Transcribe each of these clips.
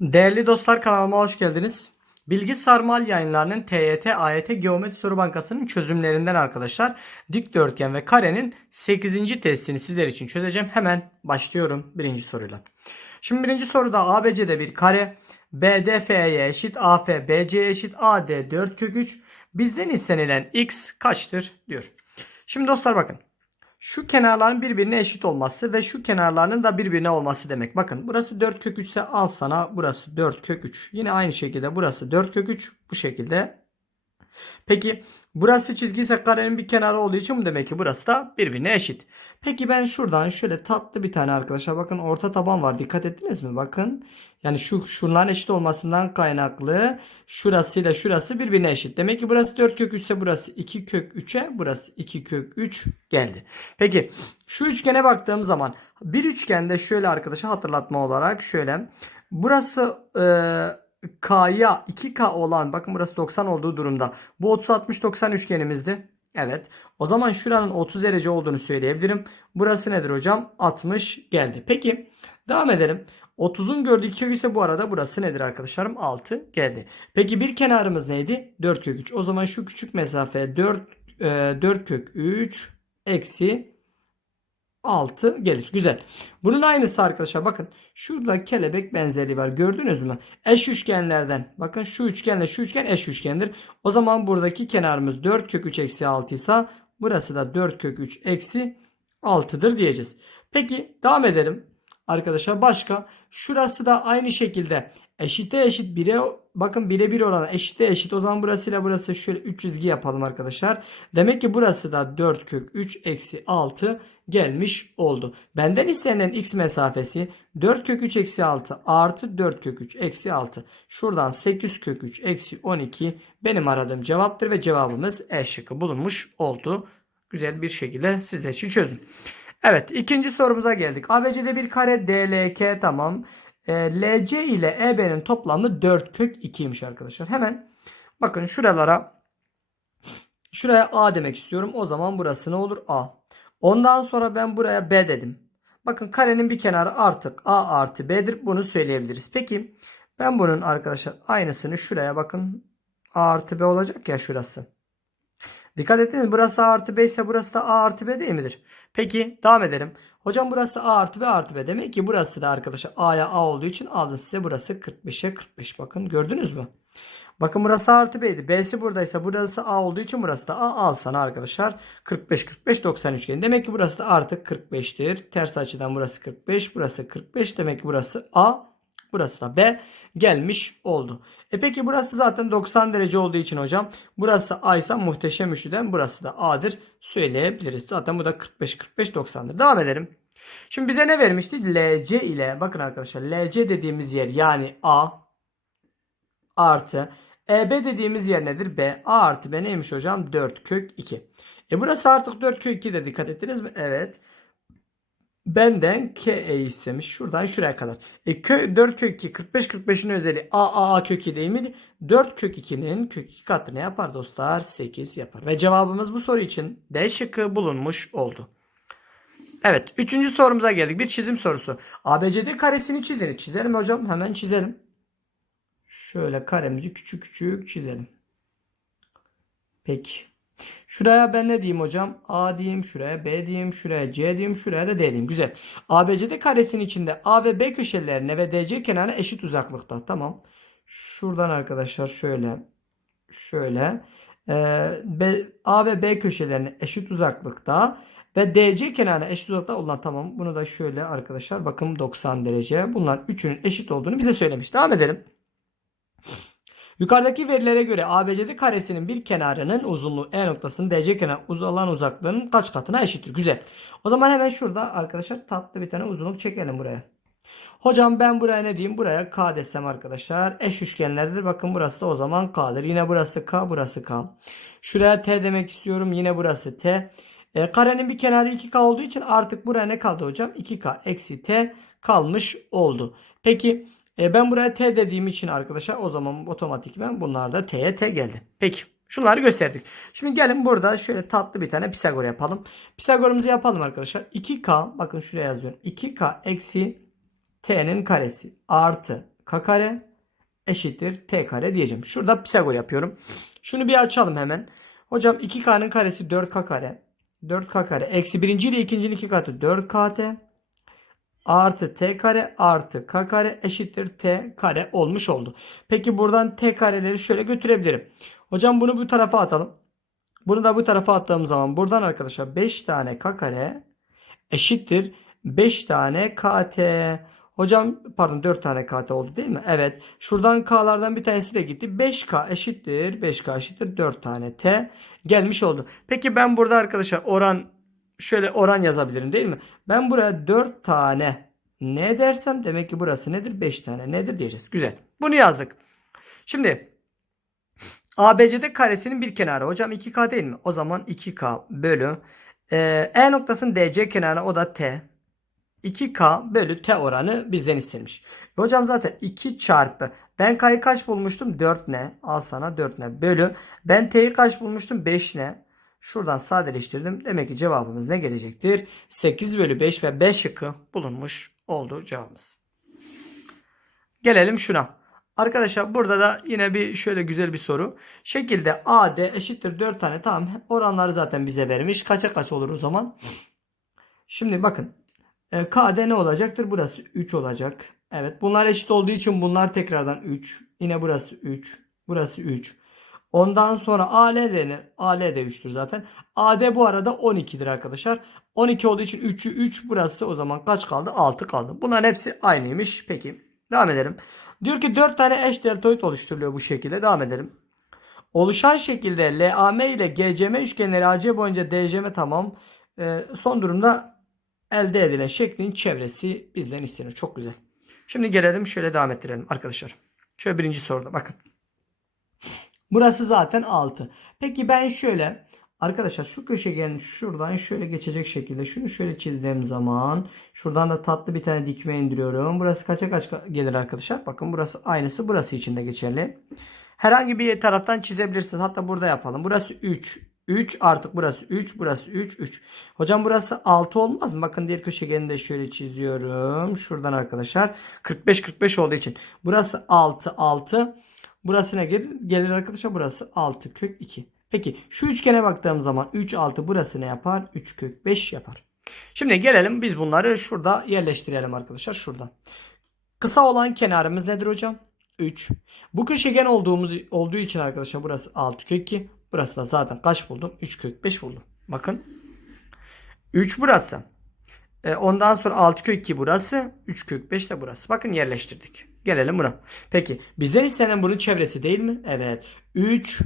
Değerli dostlar kanalıma hoş geldiniz. Bilgi Sarmal yayınlarının TYT, AYT Geometri Soru Bankası'nın çözümlerinden arkadaşlar dikdörtgen ve karenin 8. testini sizler için çözeceğim. Hemen başlıyorum birinci soruyla. Şimdi birinci soruda ABC'de bir kare, BDF'ye eşit, AF BC'ye eşit, AD 4 kök 3. Bizden istenilen x kaçtır diyor. Şimdi dostlar bakın. Şu kenarların birbirine eşit olması ve şu kenarlarının da birbirine olması demek. Bakın burası 4 kök 3 ise al sana burası 4 kök 3. Yine aynı şekilde burası 4 kök 3 bu şekilde. Peki burası çizgi ise karenin bir kenarı olduğu için bu demek ki burası da birbirine eşit. Peki ben şuradan şöyle tatlı bir tane arkadaşlar bakın orta taban var dikkat ettiniz mi? Bakın yani şu şunların eşit olmasından kaynaklı şurasıyla şurası birbirine eşit. Demek ki burası 4 kök 3 ise burası 2 kök 3'e burası 2 kök 3 geldi. Peki şu üçgene baktığım zaman bir üçgende şöyle arkadaşa hatırlatma olarak şöyle burası e, K'ya 2K olan bakın burası 90 olduğu durumda. Bu 30 60 90 üçgenimizdi. Evet. O zaman şuranın 30 derece olduğunu söyleyebilirim. Burası nedir hocam? 60 geldi. Peki devam edelim. 30'un gördüğü 2 kök ise bu arada burası nedir arkadaşlarım? 6 geldi. Peki bir kenarımız neydi? 4 kök 3. O zaman şu küçük mesafe 4 e, 4 kök 3 eksi 6 gelir. Güzel. Bunun aynısı arkadaşlar bakın. Şurada kelebek benzerliği var. Gördünüz mü? Eş üçgenlerden. Bakın şu üçgenle şu üçgen eş üçgendir. O zaman buradaki kenarımız 4 kök 3 eksi 6 ise burası da 4 kök 3 eksi 6'dır diyeceğiz. Peki devam edelim. Arkadaşlar başka. Şurası da aynı şekilde eşite eşit bire bakın bire bir oranı eşite eşit. O zaman burasıyla burası şöyle 3 çizgi yapalım arkadaşlar. Demek ki burası da 4 kök 3 eksi 6 gelmiş oldu. Benden istenilen x mesafesi 4 kök 3 eksi 6 artı 4 kök 3 eksi 6. Şuradan 8 kök 3 eksi 12 benim aradığım cevaptır ve cevabımız E şıkkı bulunmuş oldu. Güzel bir şekilde sizler için çözdüm. Evet ikinci sorumuza geldik. ABC'de bir kare DLK tamam. E, LC ile EB'nin toplamı 4 kök 2'ymiş arkadaşlar. Hemen bakın şuralara şuraya A demek istiyorum. O zaman burası ne olur? A. Ondan sonra ben buraya B dedim. Bakın karenin bir kenarı artık A artı B'dir. Bunu söyleyebiliriz. Peki ben bunun arkadaşlar aynısını şuraya bakın. A artı B olacak ya şurası. Dikkat ettiniz? Burası A artı B ise burası da A artı B değil midir? Peki devam edelim. Hocam burası A artı B artı B demek ki burası da arkadaşlar A'ya A olduğu için aldı size burası 45'e 45. Bakın gördünüz mü? Bakın burası A artı B'ydi. B'si buradaysa burası A olduğu için burası da A al sana arkadaşlar. 45 45 90 üçgeni. Demek ki burası da artık 45'tir. Ters açıdan burası 45. Burası 45. Demek ki burası A. Burası da B gelmiş oldu. E peki burası zaten 90 derece olduğu için hocam burası A ise muhteşem üçlüden burası da A'dır söyleyebiliriz. Zaten bu da 45 45 90'dır. Devam edelim. Şimdi bize ne vermişti? LC ile bakın arkadaşlar LC dediğimiz yer yani A artı EB dediğimiz yer nedir? B. A artı B neymiş hocam? 4 kök 2. E burası artık 4 kök 2 de dikkat ettiniz mi? Evet. Benden KE istemiş. Şuradan şuraya kadar. E kö, 4 kök 2 45 45'in özelliği A A A kök 2 değil miydi? 4 kök 2'nin kök 2 katı ne yapar dostlar? 8 yapar. Ve cevabımız bu soru için D şıkkı bulunmuş oldu. Evet. Üçüncü sorumuza geldik. Bir çizim sorusu. ABCD karesini çizelim. Çizelim hocam. Hemen çizelim. Şöyle karemizi küçük küçük çizelim. Peki. Şuraya ben ne diyeyim hocam? A diyeyim, şuraya B diyeyim, şuraya C diyeyim, şuraya da D diyeyim. Güzel. ABCD karesinin içinde A ve B köşelerine ve DC kenarına eşit uzaklıkta. Tamam. Şuradan arkadaşlar şöyle şöyle ee, A ve B köşelerine eşit uzaklıkta ve DC kenarına eşit uzaklıkta olan tamam. Bunu da şöyle arkadaşlar bakın 90 derece. Bunlar üçünün eşit olduğunu bize söylemiş. Devam edelim. Yukarıdaki verilere göre ABCD karesinin bir kenarının uzunluğu E noktasının DC kenar olan uzaklığının kaç katına eşittir? Güzel. O zaman hemen şurada arkadaşlar tatlı bir tane uzunluk çekelim buraya. Hocam ben buraya ne diyeyim? Buraya K desem arkadaşlar. Eş üçgenlerdir. Bakın burası da o zaman K'dır. Yine burası K, burası K. Şuraya T demek istiyorum. Yine burası T. E, karenin bir kenarı 2K olduğu için artık buraya ne kaldı hocam? 2K eksi T kalmış oldu. Peki e, ben buraya T dediğim için arkadaşlar o zaman otomatikman bunlar da T'ye T geldi. Peki Şunları gösterdik. Şimdi gelin burada şöyle tatlı bir tane Pisagor yapalım. Pisagor'umuzu yapalım arkadaşlar. 2K bakın şuraya yazıyorum. 2K eksi T'nin karesi artı K kare eşittir T kare diyeceğim. Şurada Pisagor yapıyorum. Şunu bir açalım hemen. Hocam 2K'nın karesi 4K kare. 4K kare. Eksi birinci ile ikincinin iki katı 4KT. Artı T kare artı K kare eşittir T kare olmuş oldu. Peki buradan T kareleri şöyle götürebilirim. Hocam bunu bu tarafa atalım. Bunu da bu tarafa attığım zaman buradan arkadaşlar 5 tane K kare eşittir 5 tane KT. Hocam pardon 4 tane KT oldu değil mi? Evet. Şuradan K'lardan bir tanesi de gitti. 5K eşittir. 5K eşittir 4 tane T gelmiş oldu. Peki ben burada arkadaşlar oran şöyle oran yazabilirim değil mi? Ben buraya 4 tane ne dersem demek ki burası nedir? 5 tane nedir diyeceğiz. Güzel. Bunu yazdık. Şimdi ABCD karesinin bir kenarı. Hocam 2K değil mi? O zaman 2K bölü e, E noktasının DC kenarı o da T. 2K bölü T oranı bizden istenmiş. E hocam zaten 2 çarpı ben K'yı kaç bulmuştum? 4 ne? Al sana 4 ne? Bölü ben T'yi kaç bulmuştum? 5 ne? Şuradan sadeleştirdim. Demek ki cevabımız ne gelecektir? 8 bölü 5 ve 5 şıkkı bulunmuş oldu cevabımız. Gelelim şuna. Arkadaşlar burada da yine bir şöyle güzel bir soru. Şekilde AD eşittir 4 tane tamam oranları zaten bize vermiş. Kaça kaç olur o zaman? Şimdi bakın e, KD ne olacaktır? Burası 3 olacak. Evet bunlar eşit olduğu için bunlar tekrardan 3. Yine burası 3. Burası 3. Ondan sonra AL ne? AL de 3'tür zaten. AD bu arada 12'dir arkadaşlar. 12 olduğu için 3'ü 3 burası o zaman kaç kaldı? 6 kaldı. Bunların hepsi aynıymış. Peki devam edelim. Diyor ki 4 tane eş deltoid oluşturuluyor bu şekilde. Devam edelim. Oluşan şekilde LAM ile GCM üçgenleri AC boyunca DCM tamam. Ee, son durumda elde edilen şeklin çevresi bizden istenir. Çok güzel. Şimdi gelelim şöyle devam ettirelim arkadaşlar. Şöyle birinci soruda bakın. Burası zaten 6. Peki ben şöyle arkadaşlar şu köşegenin şuradan şöyle geçecek şekilde şunu şöyle çizdiğim zaman şuradan da tatlı bir tane dikme indiriyorum. Burası kaça kaç gelir arkadaşlar? Bakın burası aynısı burası için de geçerli. Herhangi bir taraftan çizebilirsiniz. Hatta burada yapalım. Burası 3. 3 artık burası 3. Burası 3. 3. Hocam burası 6 olmaz mı? Bakın diğer köşegeni de şöyle çiziyorum. Şuradan arkadaşlar. 45 45 olduğu için. Burası 6 6. Burası ne gelir? Gelir arkadaşlar burası 6 kök 2. Peki şu üçgene baktığım zaman 3 6 burası ne yapar? 3 kök 5 yapar. Şimdi gelelim biz bunları şurada yerleştirelim arkadaşlar. Şurada. Kısa olan kenarımız nedir hocam? 3. Bu köşegen olduğumuz olduğu için arkadaşlar burası 6 kök 2. Burası da zaten kaç buldum? 3 kök 5 buldum. Bakın. 3 burası. E, ondan sonra 6 kök 2 burası. 3 kök 5 de burası. Bakın yerleştirdik. Gelelim buna. Peki bizden istenen bunun çevresi değil mi? Evet. 3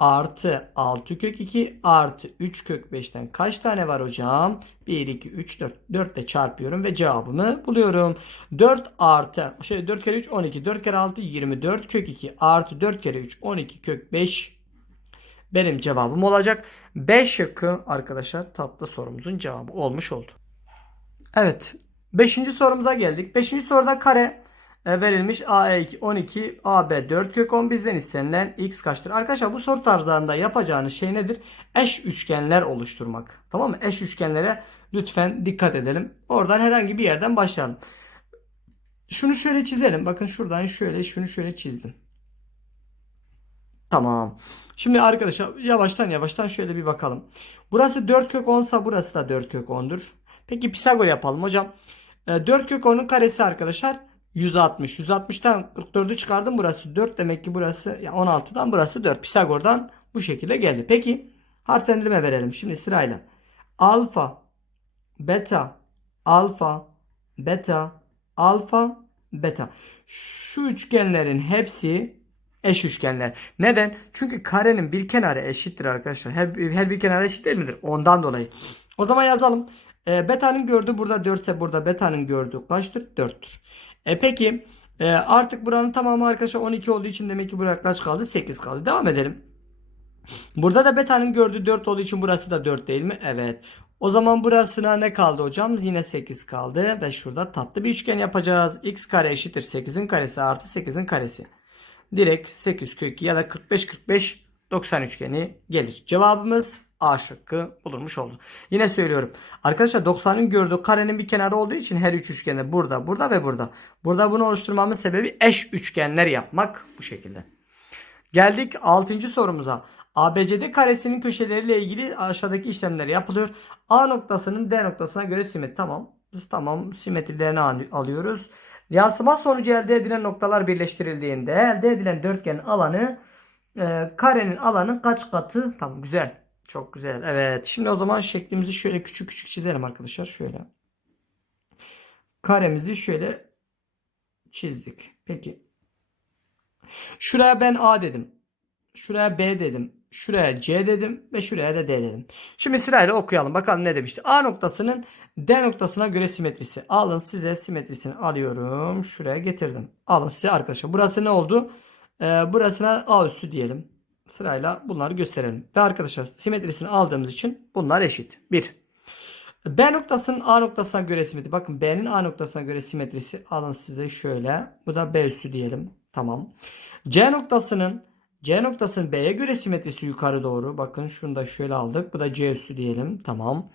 artı 6 kök 2 artı 3 kök 5'ten kaç tane var hocam? 1, 2, 3, 4. 4 ile çarpıyorum ve cevabımı buluyorum. 4 artı şöyle 4 kere 3 12. 4 kere 6 24 kök 2 artı 4 kere 3 12 kök 5 benim cevabım olacak. 5 şıkkı arkadaşlar tatlı sorumuzun cevabı olmuş oldu. Evet. 5. sorumuza geldik. 5. soruda kare verilmiş AE 12, AB 4 kök 10 bizden istenilen x kaçtır? Arkadaşlar bu soru tarzlarında yapacağınız şey nedir? Eş üçgenler oluşturmak. Tamam mı? Eş üçgenlere lütfen dikkat edelim. Oradan herhangi bir yerden başlayalım. Şunu şöyle çizelim. Bakın şuradan şöyle şunu şöyle çizdim. Tamam. Şimdi arkadaşlar yavaştan yavaştan şöyle bir bakalım. Burası 4 kök 10 sa burası da 4 kök 10'dur. Peki Pisagor yapalım hocam. 4 kök 10'un karesi arkadaşlar 160. 160'tan 44'ü çıkardım. Burası 4. Demek ki burası ya 16'dan burası 4. Pisagor'dan bu şekilde geldi. Peki harflendirme verelim. Şimdi sırayla. Alfa, beta, alfa, beta, alfa, beta. Şu üçgenlerin hepsi eş üçgenler. Neden? Çünkü karenin bir kenarı eşittir arkadaşlar. Her, her bir kenarı eşit değil midir? Ondan dolayı. O zaman yazalım. E, beta'nın gördüğü burada 4 ise burada beta'nın gördüğü kaçtır? 4'tür. E peki e, artık buranın tamamı arkadaşlar 12 olduğu için demek ki buraya kaç kaldı? 8 kaldı. Devam edelim. Burada da beta'nın gördüğü 4 olduğu için burası da 4 değil mi? Evet. O zaman burasına ne kaldı hocam? Yine 8 kaldı. Ve şurada tatlı bir üçgen yapacağız. x kare eşittir 8'in karesi artı 8'in karesi. Direkt 8 kök ya da 45 45 90 üçgeni gelir. Cevabımız A şıkkı bulunmuş oldu. Yine söylüyorum. Arkadaşlar 90'ın gördüğü karenin bir kenarı olduğu için her üç üçgende burada, burada ve burada. Burada bunu oluşturmamın sebebi eş üçgenler yapmak bu şekilde. Geldik 6. sorumuza. ABCD karesinin köşeleriyle ilgili aşağıdaki işlemler yapılıyor. A noktasının D noktasına göre simetri. Tamam. Biz tamam simetrilerini al- alıyoruz. Yansıma sonucu elde edilen noktalar birleştirildiğinde elde edilen dörtgenin alanı e, karenin alanı kaç katı? Tamam güzel. Çok güzel. Evet. Şimdi o zaman şeklimizi şöyle küçük küçük çizelim arkadaşlar. Şöyle. Karemizi şöyle çizdik. Peki. Şuraya ben A dedim. Şuraya B dedim. Şuraya C dedim ve şuraya da D dedim. Şimdi sırayla okuyalım. Bakalım ne demişti. A noktasının D noktasına göre simetrisi. Alın size simetrisini alıyorum. Şuraya getirdim. Alın size arkadaşlar. Burası ne oldu? Ee, burasına A üssü diyelim. Sırayla bunları gösterelim. Ve arkadaşlar simetrisini aldığımız için bunlar eşit. 1. B noktasının A noktasına göre simetri. Bakın B'nin A noktasına göre simetrisi alın size şöyle. Bu da B üssü diyelim. Tamam. C noktasının C noktasının B'ye göre simetrisi yukarı doğru. Bakın şunu da şöyle aldık. Bu da C üssü diyelim. Tamam.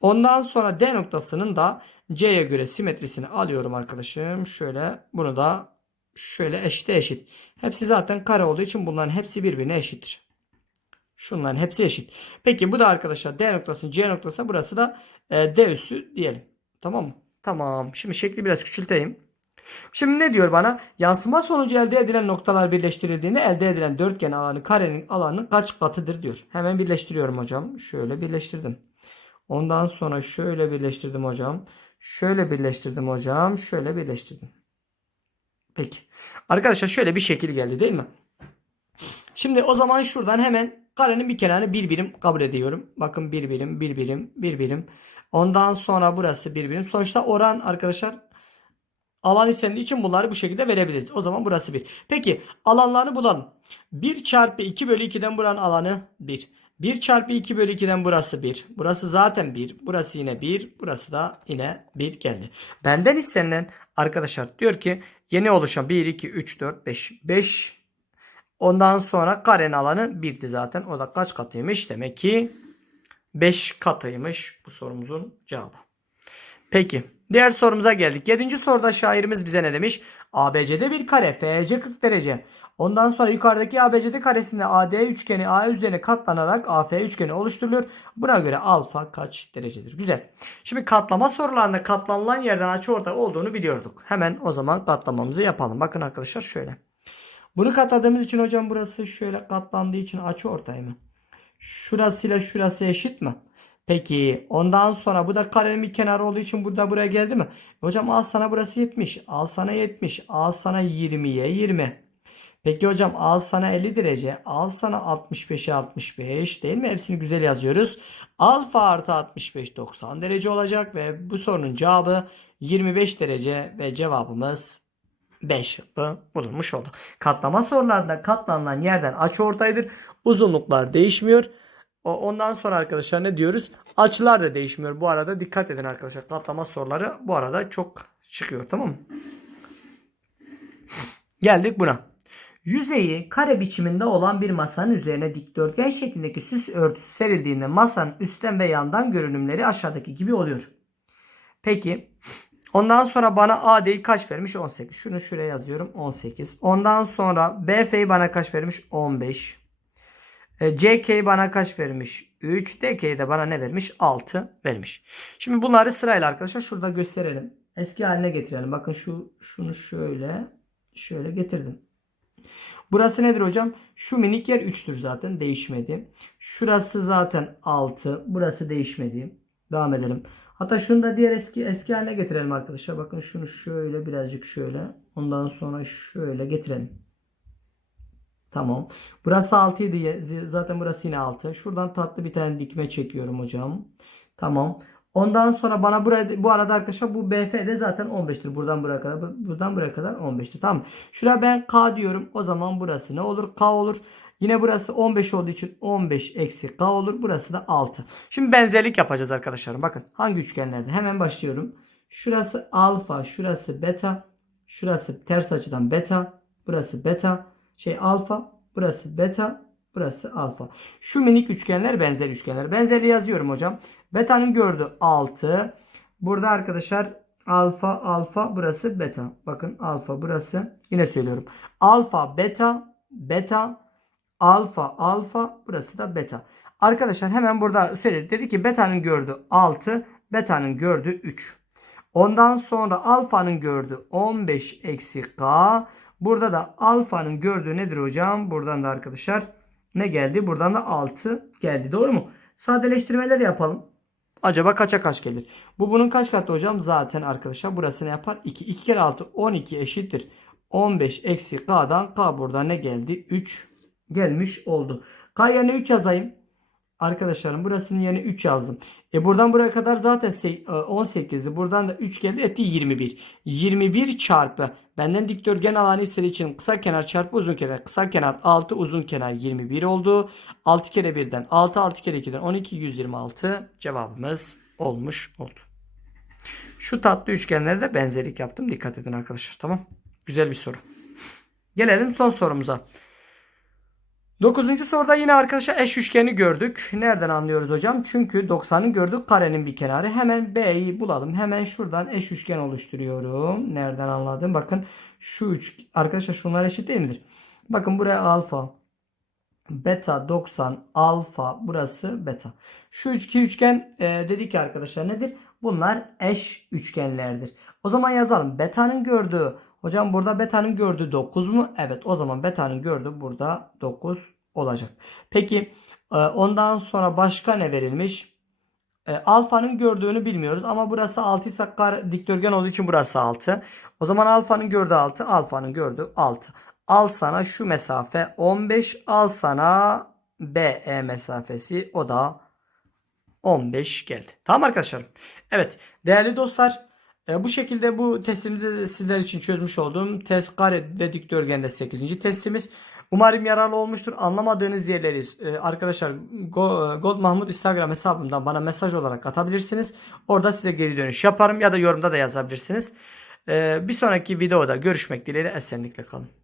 Ondan sonra D noktasının da C'ye göre simetrisini alıyorum arkadaşım. Şöyle bunu da şöyle eşite eşit. Hepsi zaten kare olduğu için bunların hepsi birbirine eşittir. Şunların hepsi eşit. Peki bu da arkadaşlar D noktasının C noktası burası da e, D üssü diyelim. Tamam mı? Tamam. Şimdi şekli biraz küçülteyim. Şimdi ne diyor bana? Yansıma sonucu elde edilen noktalar birleştirildiğinde elde edilen dörtgen alanı karenin alanının kaç katıdır diyor. Hemen birleştiriyorum hocam. Şöyle birleştirdim. Ondan sonra şöyle birleştirdim hocam. Şöyle birleştirdim hocam. Şöyle birleştirdim. Peki. Arkadaşlar şöyle bir şekil geldi değil mi? Şimdi o zaman şuradan hemen karenin bir kenarını bir birim kabul ediyorum. Bakın bir birim, bir birim, bir birim. Ondan sonra burası bir birim. Sonuçta oran arkadaşlar alan istendiği için bunları bu şekilde verebiliriz. O zaman burası 1. Peki alanlarını bulalım. 1 çarpı 2 bölü 2'den buranın alanı 1. 1 çarpı 2 bölü 2'den burası 1. Burası zaten 1. Burası yine 1. Burası da yine 1 geldi. Benden istenilen arkadaşlar diyor ki yeni oluşan 1, 2, 3, 4, 5. 5 Ondan sonra karenin alanı 1'di zaten. O da kaç katıymış? Demek ki 5 katıymış bu sorumuzun cevabı. Peki. Diğer sorumuza geldik. 7. soruda şairimiz bize ne demiş? ABC'de bir kare FC 40 derece. Ondan sonra yukarıdaki ABCD karesinde AD üçgeni A üzerine katlanarak AF üçgeni oluşturuluyor. Buna göre alfa kaç derecedir? Güzel. Şimdi katlama sorularında katlanılan yerden açıortay olduğunu biliyorduk. Hemen o zaman katlamamızı yapalım. Bakın arkadaşlar şöyle. Bunu katladığımız için hocam burası şöyle katlandığı için açıortay mı? Şurasıyla şurası eşit mi? Peki ondan sonra bu da karenin bir kenarı olduğu için burada buraya geldi mi? Hocam al sana burası 70. Al sana 70. Al sana 20'ye 20. Peki hocam al sana 50 derece. Al sana 65'e 65 değil mi? Hepsini güzel yazıyoruz. Alfa artı 65 90 derece olacak ve bu sorunun cevabı 25 derece ve cevabımız 5 şıkkı bulunmuş oldu. Katlama sorularında katlanılan yerden açıortaydır. Uzunluklar değişmiyor. Ondan sonra arkadaşlar ne diyoruz? Açılar da değişmiyor. Bu arada dikkat edin arkadaşlar. Katlama soruları bu arada çok çıkıyor tamam mı? Geldik buna. Yüzeyi kare biçiminde olan bir masanın üzerine dikdörtgen şeklindeki süs örtüsü serildiğinde masanın üstten ve yandan görünümleri aşağıdaki gibi oluyor. Peki. Ondan sonra bana A değil kaç vermiş? 18. Şunu şuraya yazıyorum. 18. Ondan sonra BF'yi bana kaç vermiş? 15. E, CK bana kaç vermiş? 3. DK de bana ne vermiş? 6 vermiş. Şimdi bunları sırayla arkadaşlar şurada gösterelim. Eski haline getirelim. Bakın şu şunu şöyle şöyle getirdim. Burası nedir hocam? Şu minik yer 3'tür zaten. Değişmedi. Şurası zaten 6. Burası değişmedi. Devam edelim. Hatta şunu da diğer eski eski haline getirelim arkadaşlar. Bakın şunu şöyle birazcık şöyle. Ondan sonra şöyle getirelim. Tamam. Burası 6 idi. Zaten burası yine 6. Şuradan tatlı bir tane dikme çekiyorum hocam. Tamam. Ondan sonra bana burada bu arada arkadaşlar bu BF de zaten 15'tir. Buradan buraya kadar buradan buraya kadar 15'tir. Tamam. Şuraya ben K diyorum. O zaman burası ne olur? K olur. Yine burası 15 olduğu için 15 eksi K olur. Burası da 6. Şimdi benzerlik yapacağız arkadaşlarım. Bakın hangi üçgenlerde? Hemen başlıyorum. Şurası alfa, şurası beta. Şurası ters açıdan beta. Burası beta. Şey alfa, burası beta. Burası alfa. Şu minik üçgenler benzer üçgenler. Benzeri yazıyorum hocam. Beta'nın gördüğü 6. Burada arkadaşlar alfa alfa burası beta. Bakın alfa burası. Yine söylüyorum. Alfa beta beta alfa alfa burası da beta. Arkadaşlar hemen burada söyledik. Dedi ki beta'nın gördüğü 6 beta'nın gördüğü 3. Ondan sonra alfanın gördüğü 15 eksi k. Burada da alfanın gördüğü nedir hocam? Buradan da arkadaşlar ne geldi? Buradan da 6 geldi. Doğru mu? Sadeleştirmeler yapalım. Acaba kaça kaç gelir? Bu bunun kaç katı hocam? Zaten arkadaşlar burası ne yapar? 2. 2 kere 6 12 eşittir. 15 eksi k'dan k burada ne geldi? 3 gelmiş oldu. K yerine 3 yazayım. Arkadaşlarım burasının yerine 3 yazdım. E buradan buraya kadar zaten se- e, 18'di. Buradan da 3 geldi etti 21. 21 çarpı benden dikdörtgen alanı istediği için kısa kenar çarpı uzun kenar. Kısa kenar 6 uzun kenar 21 oldu. 6 kere 1'den 6 6 kere 2'den 12 126 cevabımız olmuş oldu. Şu tatlı üçgenlere de benzerlik yaptım. Dikkat edin arkadaşlar tamam. Güzel bir soru. Gelelim son sorumuza. Dokuzuncu soruda yine arkadaşlar eş üçgeni gördük. Nereden anlıyoruz hocam? Çünkü 90'ı gördük karenin bir kenarı. Hemen B'yi bulalım. Hemen şuradan eş üçgen oluşturuyorum. Nereden anladım? Bakın şu üç arkadaşlar şunlar eşit değil midir? Bakın buraya alfa. Beta 90 alfa burası beta. Şu iki üçgen e, dedik ki arkadaşlar nedir? Bunlar eş üçgenlerdir. O zaman yazalım. Beta'nın gördüğü Hocam burada beta'nın gördüğü 9 mu? Evet o zaman beta'nın gördüğü burada 9 olacak. Peki e, ondan sonra başka ne verilmiş? E, alfanın gördüğünü bilmiyoruz ama burası 6 ise dikdörtgen olduğu için burası 6. O zaman alfanın gördüğü 6, alfanın gördüğü 6. Al sana şu mesafe 15, al sana BE mesafesi o da 15 geldi. Tamam arkadaşlarım. Evet değerli dostlar e, bu şekilde bu testimizde de sizler için çözmüş olduğum test kare ve dikdörtgende 8. testimiz. Umarım yararlı olmuştur. Anlamadığınız yerleri e, arkadaşlar Go- Gold Mahmut Instagram hesabımdan bana mesaj olarak atabilirsiniz. Orada size geri dönüş yaparım ya da yorumda da yazabilirsiniz. E, bir sonraki videoda görüşmek dileğiyle esenlikle kalın.